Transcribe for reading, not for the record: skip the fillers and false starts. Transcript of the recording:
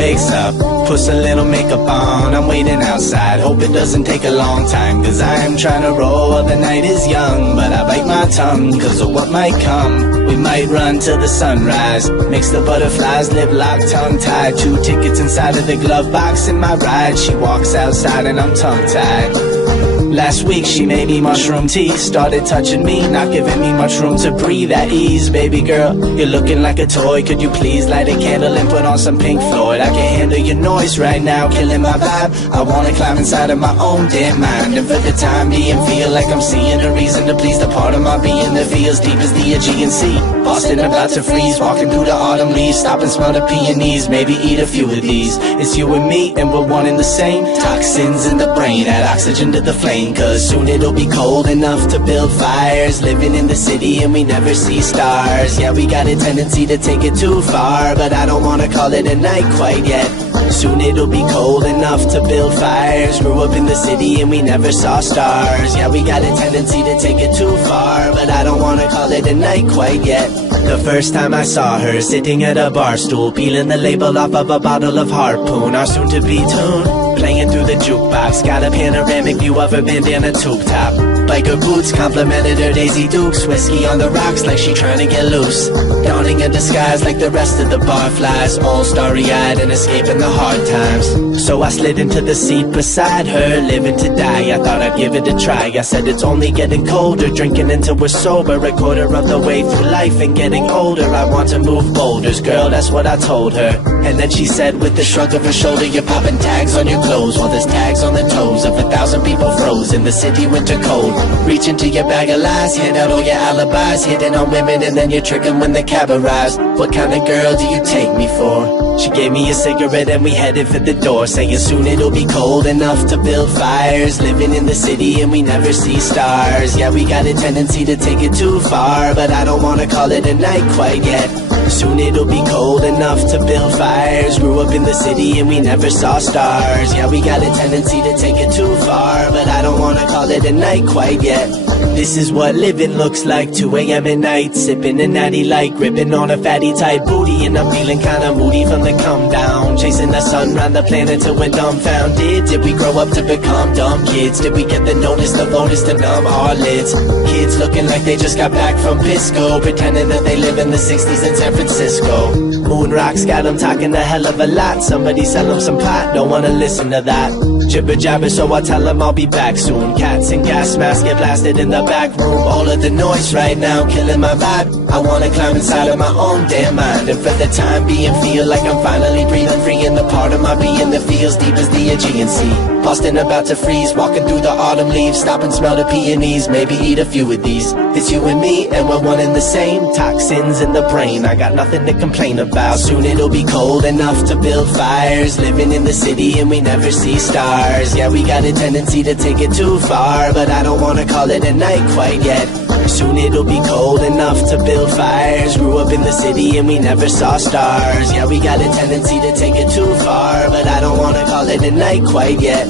wakes up, puts a little makeup on. I'm waiting outside, hope it doesn't take a long time, cause I'm trying to roll while the night is young. But I bite my tongue, cause of what might come. We might run till the sunrise, mix the butterflies, lip locked, tongue tied. 2 tickets inside of the glove box in my ride. She walks outside and I'm tongue tied. Last week she made me mushroom tea, started touching me, not giving me much room to breathe at ease. Baby girl, you're looking like a toy, could you please light a candle and put on some Pink Floyd? I can't handle your noise right now, killing my vibe. I wanna climb inside of my own damn mind, and for the time being feel like I'm seeing a reason to please the part of my being that feels deep as the Aegean Sea. Boston about to freeze, walking through the autumn leaves, stop and smell the peonies, maybe eat a few of these. It's you and me and we're one and the same. Toxins in the brain, add oxygen to the flame, cause soon it'll be cold enough to build fires. Living in the city and we never see stars. Yeah, we got a tendency to take it too far, but I don't wanna call it a night quite yet. Soon it'll be cold enough to build fires. Grew up in the city and we never saw stars. Yeah, we got a tendency to take it too far, but I don't wanna call it a night quite yet. The first time I saw her sitting at a bar stool, peeling the label off of a bottle of Harpoon, our soon-to-be tune, playing through the jukebox. Got a panoramic view of her bandana tube top. Biker boots complimented her Daisy Dukes. Whiskey on the rocks like she trying to get loose. Donning a disguise like the rest of the barflies, all starry-eyed and escaping the hard times. So I slid into the seat beside her, living to die. I thought I'd give it a try. I said it's only getting colder, drinking until we're sober. A quarter of the way through life and getting older. I want to move boulders, girl, that's what I told her. And then she said with a shrug of her shoulder, you're popping tags on your clothes, well there's tags on the toes of 1,000 people froze in the city winter cold. Reach into your bag of lies, hand out all your alibis, hitting on women and then you're tricking when the cab arrives. What kind of girl do you take me for? She gave me a cigarette and we headed for the door, saying soon it'll be cold enough to build fires. Living in the city and we never see stars. Yeah, we got a tendency to take it too far, but I don't wanna call it a night quite yet. Soon it'll be cold enough to build fires. Grew up in the city and we never saw stars. Yeah, we got a tendency to take it too far, but I don't wanna call it a night quite yet. This is what living looks like, 2 a.m. at night, sipping a natty light, gripping on a fatty tight booty, and I'm feeling kinda moody from the come down. Chasing the sun round the planet till we're dumbfounded. Did we grow up to become dumb kids? Did we get the notice, the lotus to numb our lids? Kids looking like they just got back from Pisco, pretending that they live in the 60s in San Francisco. Moon rocks got them talking a hell of a lot. Somebody sell them some pot, don't wanna listen to that. Jibber jabber, so I tell them I'll be back soon. Cats and gas masks get blasted in the back room. All of the noise right now killing my vibe. I wanna climb inside of my own damn mind, and for the time being feel like I'm finally breathing free in the part of my being that feels deep as the Aegean Sea. Boston about to freeze, walking through the autumn leaves, stop and smell the peonies, maybe eat a few of these. It's you and me and we're one and the same. Toxins in the brain, I got nothing to complain about. Soon it'll be cold enough to build fires. Living in the city and we never see stars. Yeah, we got a tendency to take it too far, but I don't wanna call it a night quite yet. Soon it'll be cold enough to build fires. Grew up in the city and we never saw stars. Yeah, we got a tendency to take it too far, but I don't wanna call it a night quite yet.